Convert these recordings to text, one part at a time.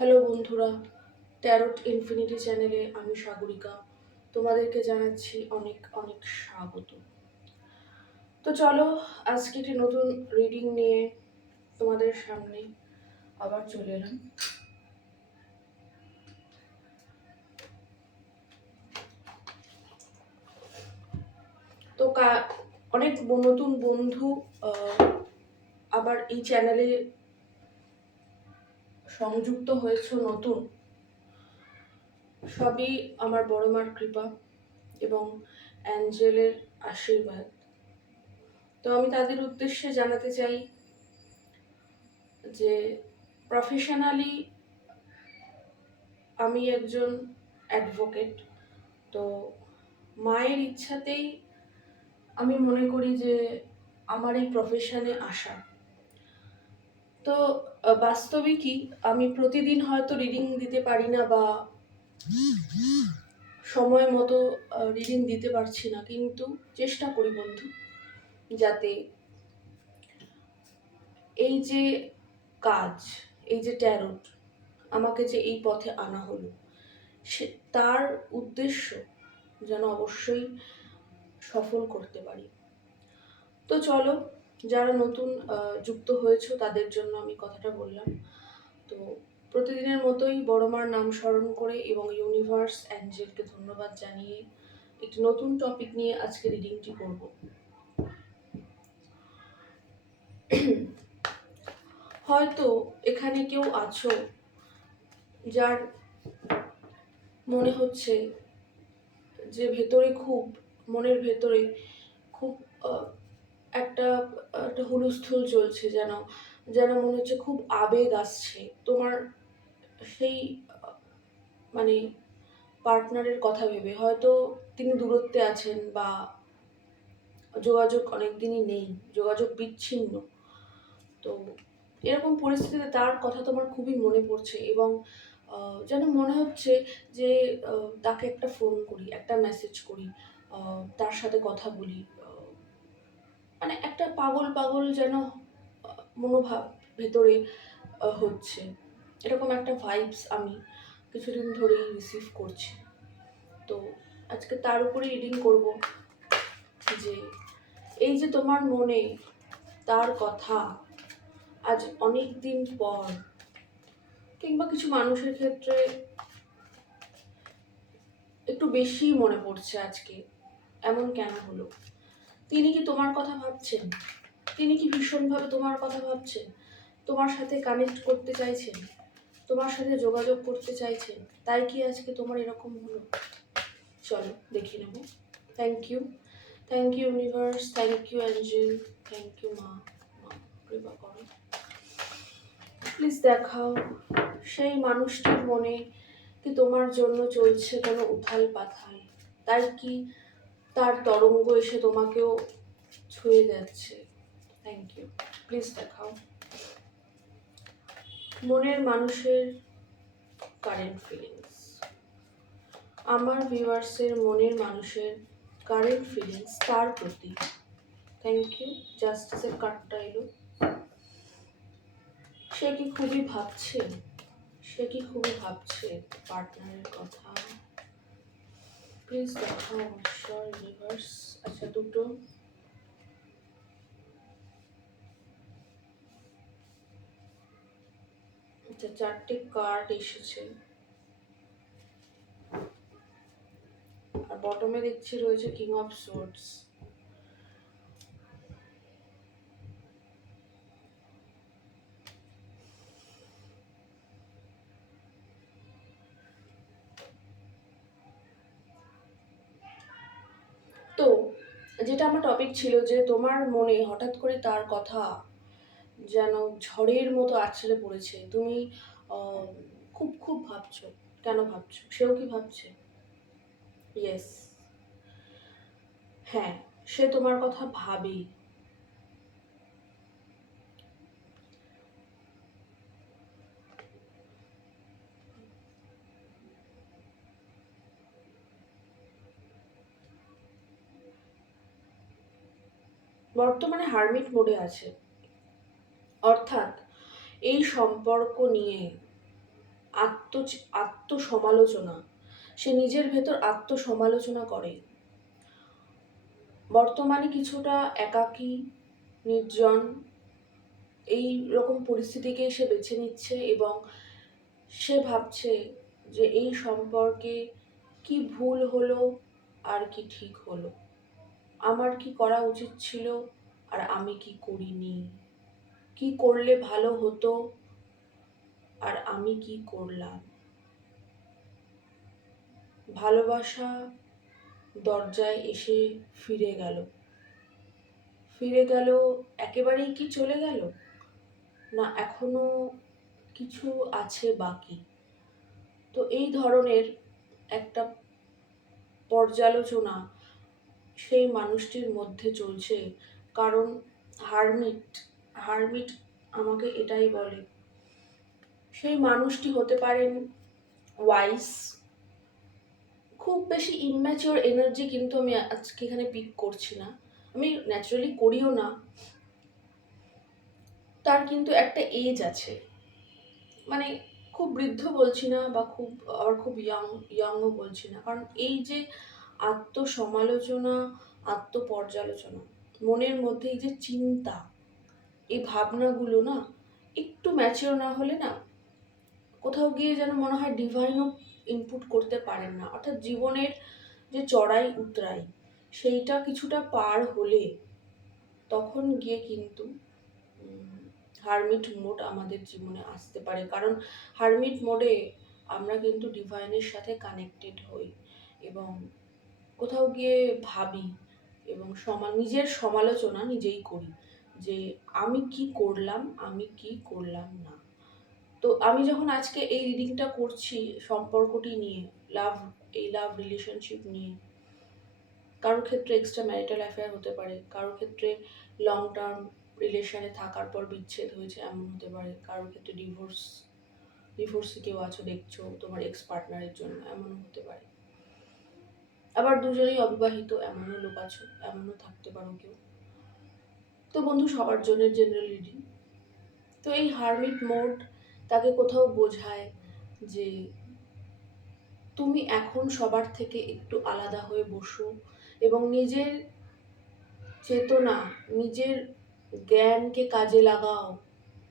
Hello বন্ধুরা, tarot infinity চ্যানেলে আমি সাগরিকা তোমাদেরকে জানাচ্ছি অনেক অনেক স্বাগত। তো চলো, আজকে একটি নতুন রিডিং নিয়ে তোমাদের সামনে আবার চলে এলাম। তো অনেক নতুন বন্ধু আবার এই চ্যানেলে সংযুক্ত হয়েছে নতুন, সবই আমার বড় মার কৃপা এবং অ্যাঞ্জেলের আশীর্বাদ। তো আমি তাদের উদ্দেশ্যে জানাতে চাই যে প্রফেশনালি আমি একজন অ্যাডভোকেট। তো মায়ের ইচ্ছাতেই আমি মনে করি যে আমার এই প্রফেশনে আসা। তো বাস্তবিকই আমি প্রতিদিন হয়তো রিডিং দিতে পারি না বা সময় মতো রিডিং দিতে পারছি না, কিন্তু চেষ্টা করি বন্ধু, যাতে এই যে কাজ, এই যে ট্যারোট আমাকে যে এই পথে আনা হলো, সে তার উদ্দেশ্য যেন অবশ্যই সফল করতে পারি। তো চলো, যারা নতুন যুক্ত হয়েছো তাদের জন্য আমি কথাটা বললাম। তো প্রতিদিনের মতোই বড় মার নাম স্মরণ করে এবং ইউনিভার্স অ্যাঞ্জেলকে ধন্যবাদ জানিয়ে একটি নতুন টপিক নিয়ে আজকে রিডিংটি করব। হয়তো এখানে কেউ আছো যার মনে হচ্ছে যে মনের ভেতরে খুব একটা একটা হুলস্থুল চলছে, যেন যেন মনে হচ্ছে খুব আবেগ আসছে তোমার সেই মানে পার্টনারের কথা ভেবে। হয়তো তিনি দূরত্বে আছেন বা যোগাযোগ অনেকদিনই নেই, যোগাযোগ বিচ্ছিন্ন। তো এরকম পরিস্থিতিতে তার কথা তোমার খুবই মনে পড়ছে এবং যেন মনে হচ্ছে যে তাকে একটা ফোন করি, একটা মেসেজ করি, তার সাথে কথা বলি। মানে একটা পাগল পাগল যেন মনোভাব ভেতরে হচ্ছে, এরকম একটা ভাইবস আমি কিছুদিন ধরেই রিসিভ করছি। তো আজকে তার উপরে রিডিং করব যে এই যে তোমার মনে তার কথা আজ অনেক দিন পর, কিংবা কিছু মানুষের ক্ষেত্রে একটু বেশি মনে পড়ছে আজকে, এমন কেন হলো? তিনি কি তোমার কথা ভাবছেন? তিনি কি ভীষণভাবে তোমার কথা ভাবছেন? তোমার সাথে কানেক্ট করতে চাইছেন, তোমার সাথে যোগাযোগ করতে চাইছেন? তাই কি আজকে তোমার এরকম হলো? চলো দেখে নেব। Thank you, thank you universe, thank you angel, thank you মা। কৃপা করো, প্লিজ দেখাও সেই মানুষটির মনে কি তোমার জন্য চলছে কোনো উথাল পাথাল, তাই কি তার তরঙ্গ এসে তোমাকেও ছুঁয়ে যাচ্ছে? থ্যাংক ইউ, প্লিজ দেখাও মনের মানুষের কারেন্ট ফিলিংস। আমার ভিউয়ার্সের মনের মানুষের কারেন্ট ফিলিংস তার প্রতি। থ্যাংক ইউ, জাস্টিসের কার্ডটা এলো। সে কি খুবই ভাবছে, সে কি খুবই ভাবছে পার্টনারের কথা? প্লিজ দেখাও ঈশ্বর, ইউনিভার্স। আচ্ছা, দুটো, আচ্ছা চারটে কার্ড এসেছে, আর বটমে দেখছি রয়েছে কিং অফ সোর্ডস। তো যেটা আমার টপিক ছিল যে তোমার মনে হঠাৎ করে তার কথা যেন ঝড়ের মতো আছড়ে পড়েছে। তুমি আহ, খুব খুব ভাবছো। কেন ভাবছো? সেও কি ভাবছে? ইয়েস, হ্যাঁ, সে তোমার কথা ভাবে। বর্তমানে হারমিট মোডে আছে, অর্থাৎ এই সম্পর্ক নিয়ে আত্মসমালোচনা, সে নিজের ভেতর আত্মসমালোচনা করে। বর্তমানে কিছুটা একাকী, নির্জন এই রকম পরিস্থিতিকেই সে বেছে নিচ্ছে এবং সে ভাবছে যে এই সম্পর্কে কি ভুল হলো আর কি ঠিক হলো, আমার কি করা উচিত ছিল আর আমি কি করিনি, কি করলে ভালো হতো আর আমি কি করলাম। ভালোবাসা দরজায় এসে ফিরে গেল, একেবারেই কি চলে গেল, না এখনো কিছু আছে বাকি। তো এই ধরনের একটা পর্যালোচনা সেই মানুষটির মধ্যে চলছে। কারণ হারমিট আমাকে এটাই বলে, সেই মানুষটি হতে পারেন ওয়াইস, খুব বেশি ইম্যাচিওর এনার্জি কিন্তু আমি আজকে এখানে পিক করছি না, আমি ন্যাচারালি করিও না। তার কিন্তু একটা এজ আছে, মানে খুব বৃদ্ধ বলছি না বা খুব ইয়াংও বলছি না, কারণ এই যে আত্মসমালোচনা, আত্মপর্যালোচনা, মনের মধ্যে এই যে চিন্তা, এই ভাবনাগুলো না একটু ম্যাচিওর না হলে না কোথাও গিয়ে যেন মনে হয় ডিভাইনও ইনপুট করতে পারেন না। অর্থাৎ জীবনের যে চড়াই উতরাই সেইটা কিছুটা পার হলে তখন গিয়ে কিন্তু হারমিট মোড আমাদের জীবনে আসতে পারে। কারণ হারমিট মোডে আমরা কিন্তু ডিভাইনের সাথে কানেক্টেড হই এবং কোথাও গিয়ে ভাবি এবং নিজের সমালোচনা নিজেই করি যে আমি কি করলাম, আমি কি করলাম না। তো আমি যখন আজকে এই রিডিংটা করছি সম্পর্কটি নিয়ে, লাভ রিলেশনশিপ নিয়ে, কারোর ক্ষেত্রে এক্সট্রা ম্যারিটাল অ্যাফেয়ার হতে পারে, কারোর ক্ষেত্রে লং টার্ম রিলেশনে থাকার পর বিচ্ছেদ হয়েছে এমন হতে পারে, কারোর ক্ষেত্রে ডিভোর্সে কেউ আছো দেখছো তোমার এক্স পার্টনারের জন্য এমনও হতে পারে, আবার দুজনেই অবিবাহিত এমনও লোক আছো, এমনও থাকতে পারো কেউ। তো বন্ধু, সবার জন্য জেনারেল রিডিং। তো এই হারমিট মোড তাকে কোথাও বোঝায় যে তুমি এখন সবার থেকে একটু আলাদা হয়ে বসো এবং নিজের চেতনা, নিজের জ্ঞানকে কাজে লাগাও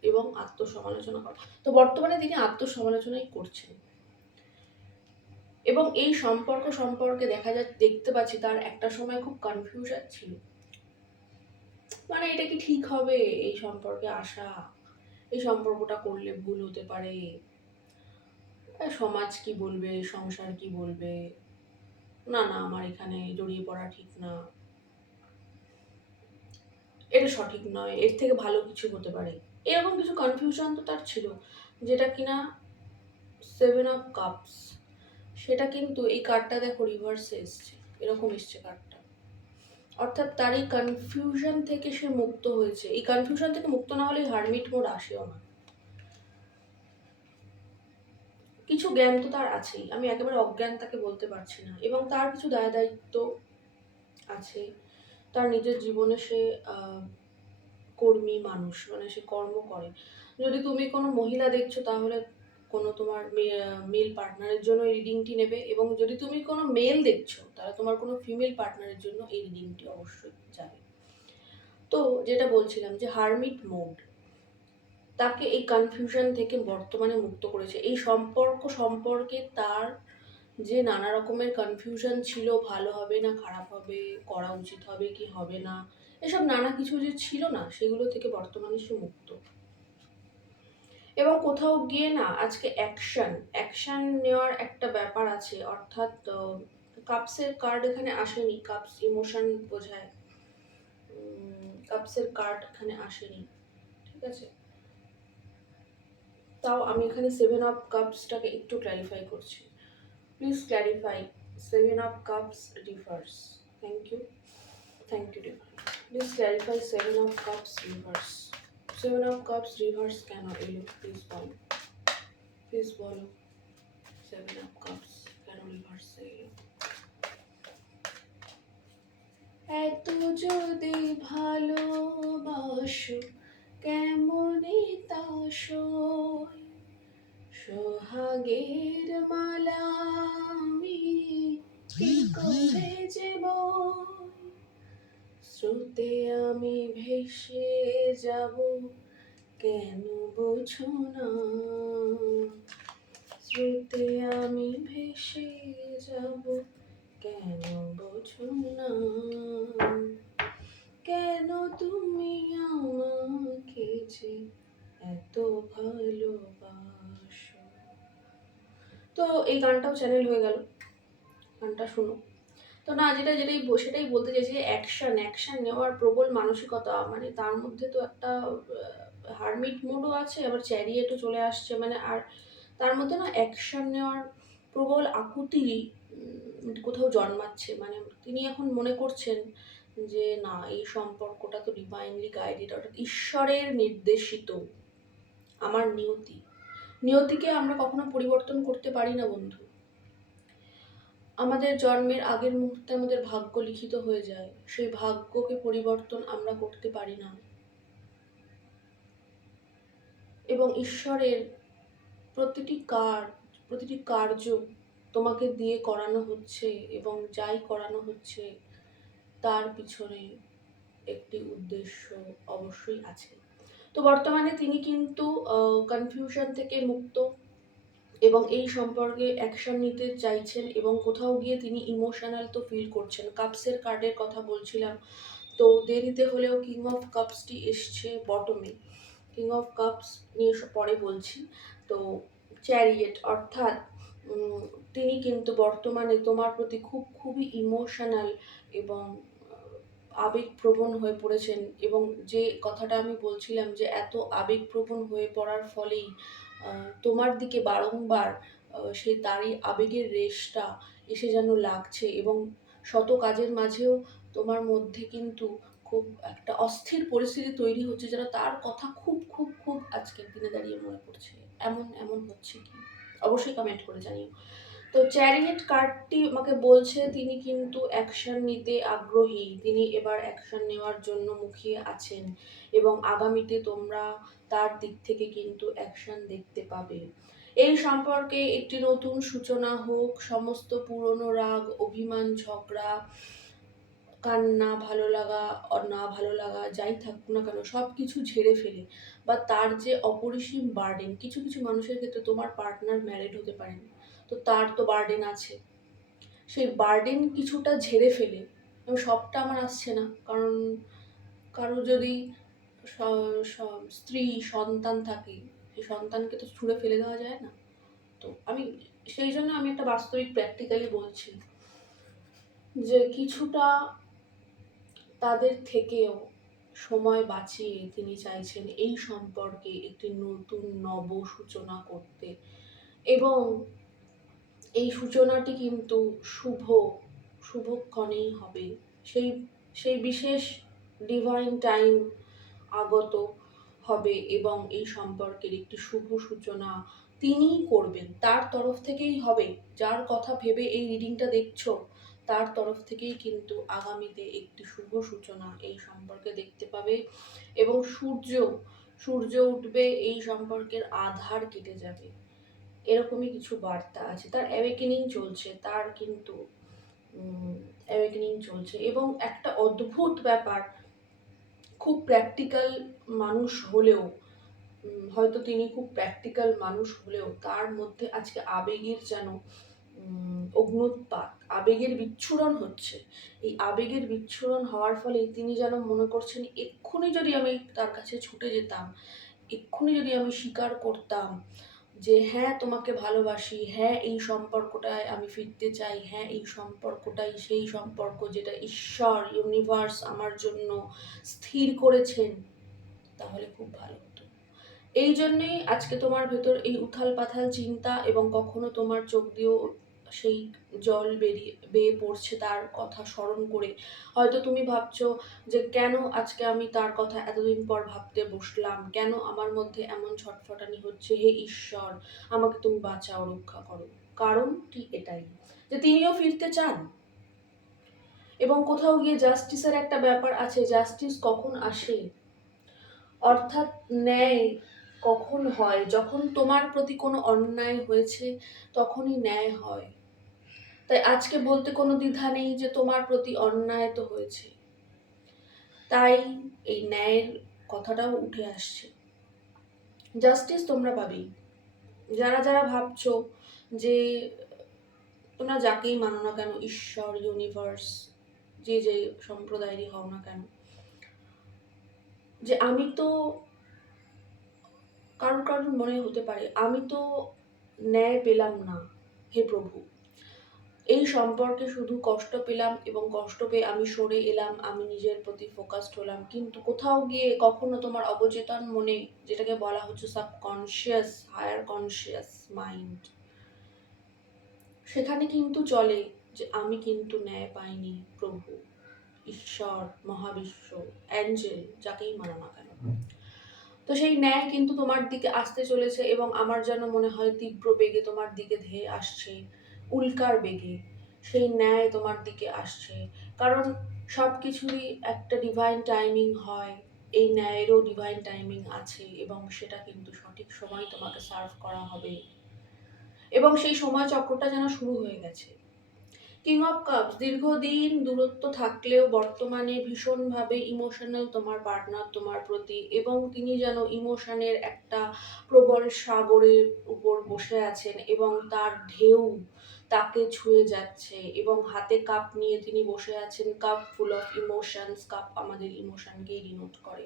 এবং আত্মসমালোচনা করো। তো বর্তমানে তিনি আত্মসমালোচনাই করছেন এবং এই সম্পর্কে দেখতে পাচ্ছি তার একটা সময় খুব কনফিউশন ছিল, মানে এটা কি ঠিক হবে এই সম্পর্কে আসা, এই সম্পর্কটা করলে ভুল হতে পারে, সমাজ কি বলবে, সংসার কি বলবে, না আমার এখানে জড়িয়ে পড়া ঠিক না, এটা সঠিক নয়, এর থেকে ভালো কিছু হতে পারে, এরকম কিছু কনফিউশন তো তার ছিল। যেটা কিনা 7 অফ কাপস, সেটা কিন্তু এই কার্ডটা দেখো রিভার্সে এসছে, এরকম এসছে কার্ডটা। অর্থাৎ তার এই কনফিউশন থেকে সে মুক্ত হয়েছে। এই কনফিউশন থেকে মুক্ত না হলে হারমিট মোড আসেও না। কিছু জ্ঞান তো তার আছেই, আমি একেবারে অজ্ঞান তাকে বলতে পারছি না, এবং তার কিছু দায়িত্ব আছে। তার নিজের জীবনে সে কর্মী মানুষ, মানে সে কর্ম করে। যদি তুমি কোনো মহিলা দেখছো তাহলে কোনো তোমার মেল পার্টনারের জন্য এই রিডিংটি নেবে, এবং যদি তুমি কোনো মেল দেখছো তাহলে তোমার কোনো ফিমেল পার্টনারের জন্য এই রিডিংটি অবশ্যই যাবে। তো যেটা বলছিলাম যে হারমিট মোড তাকে এই কনফিউশন থেকে বর্তমানে মুক্ত করেছে। এই সম্পর্কে তার যে নানা রকমের কনফিউশন ছিল, ভালো হবে না খারাপ হবে, করা উচিত হবে কি হবে না, এসব নানা কিছু যে ছিল না, সেগুলো থেকে বর্তমানে সে মুক্ত। এবং কোথাও গিয়ে না আজকে অ্যাকশন নেওয়ার একটা ব্যাপার আছে। অর্থাৎ কাপসের কার্ড এখানে আসেনি, কাপস ইমোশন বোঝায়, কাপসের কার্ড এখানে আসেনি, ঠিক আছে। তাও আমি এখানে 7 অফ কাপসটাকে একটু ক্ল্যারিফাই করছি। Please clarify 7 of cups reverse. Thank you divine. Please clarify 7 of cups reverse. 7 of cups reverse কেন এলো প্লিজ বলো 7 অফ কাপস কেন রিভার্স এলো। এত যদি ভালোবাসো কেমনে তা সই, সোহাগ রাগের মালা আমি কি করে যাব, স্রোতে আমি ভেসে যাব, কেন বোঝো না, স্রোতে আমি ভেসে যাব, কেন বোঝো না, কেন তুমি আমাকে যে এত ভালোবাসো। তো এই গানটাও চ্যানেল হয়ে গেল, গানটা শুনো। তো না, সেটাই বলতে চাইছি, অ্যাকশন নেওয়ার প্রবল মানসিকতা, মানে তার মধ্যে তো একটা হারমিট মোডও আছে, আবার চ্যারিয়েটও চলে আসছে, মানে আর তার মধ্যে না অ্যাকশন নেওয়ার প্রবল আকুতি কোথাও জন্মাচ্ছে। মানে তিনি এখন মনে করছেন যে না, এই সম্পর্কটা তো ডিভাইনলি গাইডেড, অর্থাৎ ঈশ্বরের নির্দেশিত। আমার নিয়তিকে আমরা কখনো পরিবর্তন করতে পারি না বন্ধু। আমাদের জন্মের আগের মুহূর্তে আমাদের ভাগ্য লিখিত হয়ে যায়, সেই ভাগ্যকে পরিবর্তন আমরা করতে পারি না। এবং ঈশ্বরের প্রতিটি কার্য তোমাকে দিয়ে করানো হচ্ছে, এবং যাই করানো হচ্ছে তার পিছনে একটি উদ্দেশ্য অবশ্যই আছে। তো বর্তমানে তিনি কিন্তু কনফিউশন থেকে মুক্ত, এবং এই সম্পর্কে অ্যাকশন নিতে চাইছেন, এবং কোথাও গিয়ে তিনি ইমোশনাল তো ফিল করছেন। কাপসের কার্ডের কথা বলছিলাম, তো দেরিতে হলেও কিং অফ কাপসটি এসছে বটমে। কিং অফ কাপস নিয়ে পরে বলছি। তো চ্যারিয়েট অর্থাৎ তিনি কিন্তু বর্তমানে তোমার প্রতি খুবই ইমোশনাল এবং আবেগপ্রবণ হয়ে পড়েছেন। এবং যে কথাটা আমি বলছিলাম যে এত আবেগপ্রবণ হয়ে পড়ার ফলেই তোমার দিকে বারংবার সেই তারই আবেগের রেশটা এসে যেন লাগছে, এবং শত কাজের মাঝেও তোমার মধ্যে কিন্তু খুব একটা অস্থির পরিস্থিতি তৈরি হচ্ছে, যেন তার কথা খুব খুব খুব আজকের দিনে দাঁড়িয়ে মনে পড়ছে। এমন হচ্ছে কি? অবশ্যই কমেন্ট করে জানিও। তো চ্যারিয়েট কার্ডটি আমাকে বলছে তিনি কিন্তু অ্যাকশন নিতে আগ্রহী, তিনি এবার অ্যাকশন নেওয়ার জন্য মুখিয়ে আছেন, এবং আগামীতে তোমরা তার দিক থেকে কিন্তু অ্যাকশন দেখতে পাবে। এই সম্পর্কে একটি নতুন সূচনা হোক, সমস্ত পুরনো রাগ, অভিমান, ঝগড়া, কান্না, ভালো লাগা না ভালো লাগা যাই থাকুক না কেন সব কিছু ঝেড়ে ফেলে, বা তার যে অপরিসীম বার্ডেন, কিছু মানুষের ক্ষেত্রে তোমার পার্টনার ম্যারিড হতে পারেন, তো তার তো বার্ডেন আছে, সেই বার্ডেন কিছুটা ঝেড়ে ফেলে, এবং সবটা আমার আসছে না, কারণ কারো যদি স্ত্রী সন্তান থাকে, সেই সন্তানকে তো ছুঁড়ে ফেলে দেওয়া যায় না। তো সেই জন্য আমি একটা বাস্তবিক প্র্যাকটিক্যালি বলছি যে কিছুটা তাদের থেকেও সময় বাঁচিয়ে তিনি চাইছেন এই সম্পর্কে একটি নতুন নব সূচনা করতে, এবং এই সূচনাটি কিন্তু শুভক্ষণেই হবে। সেই সেই বিশেষ ডিভাইন টাইম আগত হবে, এবং এই সম্পর্কের একটি শুভ সূচনা তিনিই করবেন, তার তরফ থেকেই হবে। যার কথা ভেবে এই রিডিংটা দেখছো, তার তরফ থেকেই কিন্তু আগামীতে একটি শুভ সূচনা এই সম্পর্কে দেখতে পাবে, এবং সূর্য উঠবে, এই সম্পর্কের আধার কেটে যাবে, এরকমই কিছু বার্তা আছে। তার অ্যাওয়েকেনিং চলছে, তার কিন্তু অ্যাওয়েকেনিং চলছে। এবং একটা অদ্ভুত ব্যাপার, খুব প্র্যাকটিক্যাল মানুষ হলেও হয়তো তিনি খুব প্র্যাকটিক্যাল মানুষ হলেও তার মধ্যে আজকে আবেগের যেন অগ্নুৎপাত, আবেগের বিচ্ছুরণ হচ্ছে। এই আবেগের বিচ্ছুরণ হওয়ার ফলে তিনি যেন মনে করছেন এক্ষুনি যদি আমি তার কাছে ছুটে যেতাম, এক্ষুনি যদি আমি স্বীকার করতাম যে হ্যাঁ তোমাকে ভালোবাসি, হ্যাঁ এই সম্পর্কটায় আমি ফিরতে চাই, হ্যাঁ এই সম্পর্কটাই সেই সম্পর্ক যেটা ঈশ্বর ইউনিভার্স আমার জন্য স্থির করেছেন, তাহলে খুব ভালো হতো। এই জন্যেই আজকে তোমার ভেতর এই উথাল পাথাল চিন্তা, এবং কখনো তোমার চোখ দিয়েও সেই জল বেয়ে পড়ছে তার কথা স্মরণ করে। হয়তো তুমি ভাবছো যে কেন আজকে আমি তার কথা এতদিন পর ভাবতে বসলাম, কেন আমার মধ্যে এমন ছটফটানি হচ্ছে, হে ঈশ্বর আমাকে তুমি বাঁচাও, রক্ষা করো। কারণটি এটাই যে তিনিও ফিরতে চান, এবং কোথাও গিয়ে জাস্টিসের একটা ব্যাপার আছে। জাস্টিস কখন আসে, অর্থাৎ ন্যায় কখন হয়? যখন তোমার প্রতি কোনো অন্যায় হয়েছে তখনই ন্যায় হয়। তাই আজকে বলতে কোনো দ্বিধা নেই যে তোমার প্রতি অন্যায় তো হয়েছে, তাই এই ন্যায়ের কথাটাও উঠে আসছে। জাস্টিস তোমরা পাবেই। যারা যারা ভাবছো যে তোমরা যাকেই মানো না কেন, ঈশ্বর, ইউনিভার্স, যে যে সম্প্রদায়েরই হও না কেন, যে আমি তো, কারোর কারোর মনে হতে পারে আমি তো ন্যায় পেলাম না, হে প্রভু, এই সম্পর্কে শুধু কষ্ট পেলাম এবং কষ্ট পেয়ে আমি সরে এলাম, আমি নিজের প্রতি ফোকাসড হলাম, কিন্তু কোথাও গিয়ে কখনো তোমার অবচেতন মনে, যেটাকে বলা হচ্ছে সাবকনশিয়াস, হায়ার কনশিয়াস মাইন্ড, সেখানে কিন্তু চলে যে আমি কিন্তু ন্যায় পাইনি প্রভু, ঈশ্বর, মহাবিশ্ব, অ্যাঞ্জেল, যাকেই মানো না কেন। তো সেই ন্যায় কিন্তু তোমার দিকে আসতে চলেছে এবং আমার যেন মনে হয় তীব্র বেগে তোমার দিকে ধেয়ে আসছে, উল্কার বেগে সেই ন্যায় তোমার দিকে আসছে। কারণ সব কিছুরই একটা ডিভাইন টাইমিং হয়, এই ন্যায়েরও ডিভাইন টাইমিং আছে এবং সেটা কিন্তু সঠিক সময় তোমাকে সার্ভ করা হবে এবং সেই সময় চক্রটা যেন শুরু হয়ে গেছে। কিং অফ কাপস দীর্ঘদিন দূরত্ব থাকলেও বর্তমানে ভীষণভাবে ইমোশনাল তোমার পার্টনার তোমার প্রতি, এবং তিনি যেন ইমোশনের একটা প্রবল সাগরের উপর বসে আছেন এবং তার ঢেউ তাকে ছুঁয়ে যাচ্ছে এবং হাতে কাপ নিয়ে তিনি বসে আছেন। Cup full of emotions, cup আমাদের ইমোশনকেই ডিনোট করে।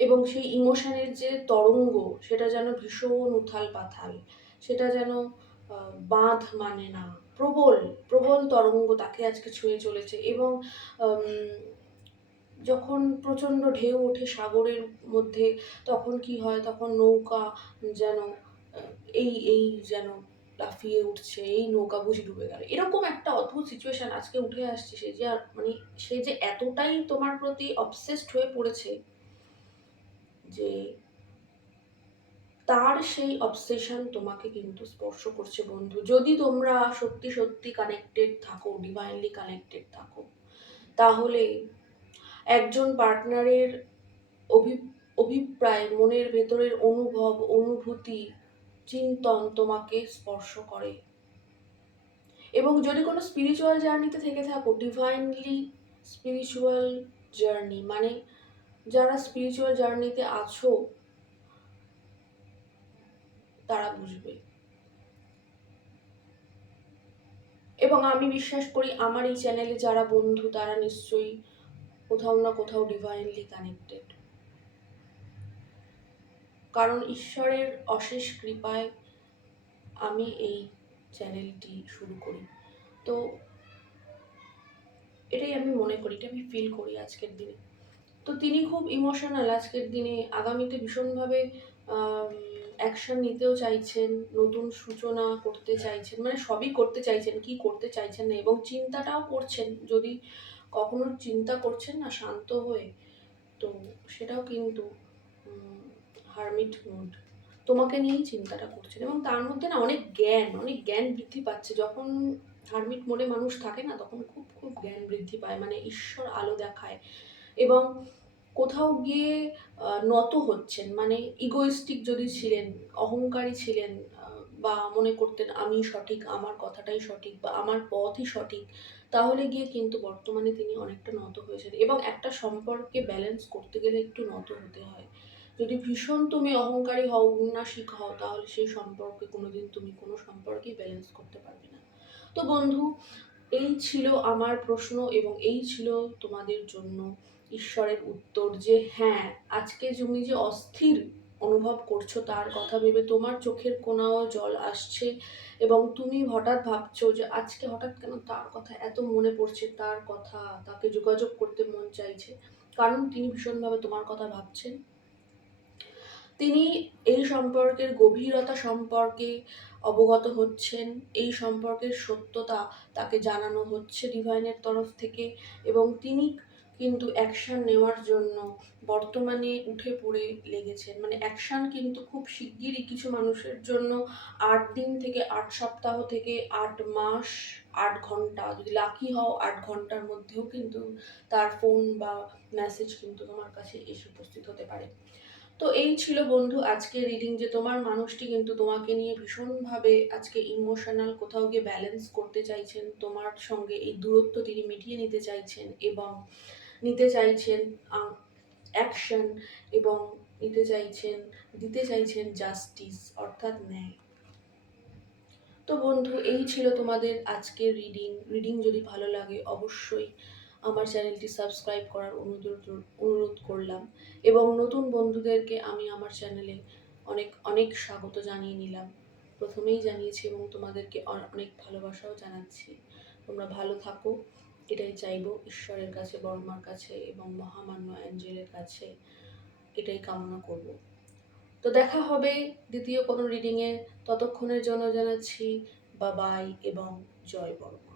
এবং সেই ইমোশনের যে তরঙ্গ, সেটা যেন ভীষণ উথাল পাথাল, সেটা যেন বাঁধ মানে না, প্রবল প্রবল তরঙ্গ তাকে আজকে ছুঁয়ে চলেছে। এবং যখন প্রচণ্ড ঢেউ ওঠে সাগরের মধ্যে, তখন কি হয়, তখন নৌকা যেন এই এই যেন লাফিয়ে উঠছে, এই নৌকা বুঝি ডুবে গেল, এরকম একটা অদ্ভুত সিচুয়েশন আজকে উঠে আসছে। সে যে মানে সে যে এতটাই তোমার প্রতি অবসেসড হয়ে পড়েছে যে তার সেই অবসেশন তোমাকে কিন্তু স্পর্শ করছে বন্ধু। যদি তোমরা সত্যি সত্যি কানেক্টেড থাকো, ডিভাইনলি কানেক্টেড থাকো, তাহলে একজন পার্টনারের অভিপ্রায়, মনের ভেতরের অনুভব, অনুভূতি, চিন্তন তোমাকে স্পর্শ করে। এবং যদি কোনো স্পিরিচুয়াল জার্নিতে থেকে থাকো, ডিভাইনলি স্পিরিচুয়াল জার্নি মানে যারা স্পিরিচুয়াল জার্নিতে আছো তারা বুঝবে। এবং আমি বিশ্বাস করি আমার এই চ্যানেলে যারা বন্ধু তারা নিশ্চয়ই কোথাও না কোথাও ডিভাইনলি কানেক্টেড, কারণ ঈশ্বরের অশেষ কৃপায় আমি এই চ্যানেলটি শুরু করি। তো এটাই আমি মনে করি, এটা আমি ফিল করি আজকের দিনে। তো তিনি খুব ইমোশনাল আজকের দিনে, আগামীতে ভীষণভাবে অ্যাকশন নিতেও চাইছেন, নতুন সূচনা করতে চাইছেন, মানে সবই করতে চাইছেন, কি করতে চাইছেন না, এবং চিন্তাটাও করছেন। যদি কখনো চিন্তা করছেন না শান্ত হয়ে, তো সেটাও কিন্তু হারমিট মুড, তোমাকে নিয়েই চিন্তাটা করছেন এবং তার মধ্যে না অনেক জ্ঞান বৃদ্ধি পাচ্ছে। যখন হারমিট মোডে মানুষ থাকে না, তখন খুব খুব জ্ঞান বৃদ্ধি পায়, মানে ঈশ্বর আলো দেখায়। এবং কোথাও গিয়ে নত হচ্ছেন, মানে ইগোইস্টিক যদি ছিলেন, অহংকারী ছিলেন, বা মনে করতেন আমি সঠিক, আমার কথাটাই সঠিক বা আমার পথই সঠিক, তাহলে গিয়ে কিন্তু বর্তমানে তিনি অনেকটা নত হয়েছেন। এবং একটা সম্পর্কে ব্যালেন্স করতে গেলে একটু নত হতে হয়। যদি ভীষণ তুমি অহংকারী হও, উন্নাসিক হও, তাহলে সেই সম্পর্কে কোনোদিন তুমি কোনো সম্পর্কেই ব্যালেন্স করতে পারবে না। তো বন্ধু, এই ছিল আমার প্রশ্ন এবং এই ছিল তোমাদের জন্য ঈশ্বরের উত্তর, যে হ্যাঁ, আজকে তুমি যে অস্থির অনুভব করছো তার কথা ভেবে তোমার চোখের কোণাও জল আসছে এবং তুমি হঠাৎ ভাবছো যে আজকে হঠাৎ কেন তার কথা এত মনে পড়ছে, তার কথা, তাকে যোগাযোগ করতে মন চাইছে, কারণ তিনি ভীষণভাবে তোমার কথা ভাবছেন। তিনি এই সম্পর্কের গভীরতা সম্পর্কে অবগত হচ্ছেন, এই সম্পর্কের সত্যতা তাকে জানানো হচ্ছে ডিভাইনের তরফ থেকে, এবং তিনি কিন্তু অ্যাকশন নেওয়ার জন্য বর্তমানে উঠে পড়ে লেগেছেন। মানে অ্যাকশন কিন্তু খুব শিগগিরই কিছু মানুষের জন্য ৮ দিন থেকে ৮ সপ্তাহ থেকে ৮ মাস, ৮ ঘন্টা, যদি লাকি হও ৮ ঘন্টার মধ্যেও কিন্তু তার ফোন বা মেসেজ কিন্তু তোমার কাছে এসে উপস্থিত হতে পারে। তো এই ছিল বন্ধু আজকের রিডিং, যে তোমার মানুষটি কিন্তু তোমাকে নিয়ে ভীষণভাবে আজকে ইমোশনাল, কোথাও গিয়ে ব্যালেন্স করতে চাইছেন, তোমার সঙ্গে এই দূরত্ব তিনি মিটিয়ে নিতে চাইছেন এবং নিতে চাইছেন অ্যাকশন, এবং দিতে চাইছেন জাস্টিস অর্থাৎ ন্যায়। তো বন্ধু এই ছিল তোমাদের আজকের রিডিং যদি ভালো লাগে অবশ্যই আমার চ্যানেলটি সাবস্ক্রাইব করার অনুরোধ করলাম, এবং নতুন বন্ধুদেরকে আমি আমার চ্যানেলে অনেক অনেক স্বাগত জানিয়ে নিলাম, প্রথমেই জানিয়েছি, এবং তোমাদেরকে অনেক ভালোবাসাও জানাচ্ছি। তোমরা ভালো থাকো, এটাই চাইবো ঈশ্বরের কাছে, বড়মার কাছে এবং মহামান্য অ্যাঞ্জেলের কাছে, এটাই কামনা করব। তো দেখা হবে দ্বিতীয় কোনো রিডিংয়ে, ততক্ষণের জন্য জানাচ্ছি বাবাই এবং জয় বড়মা।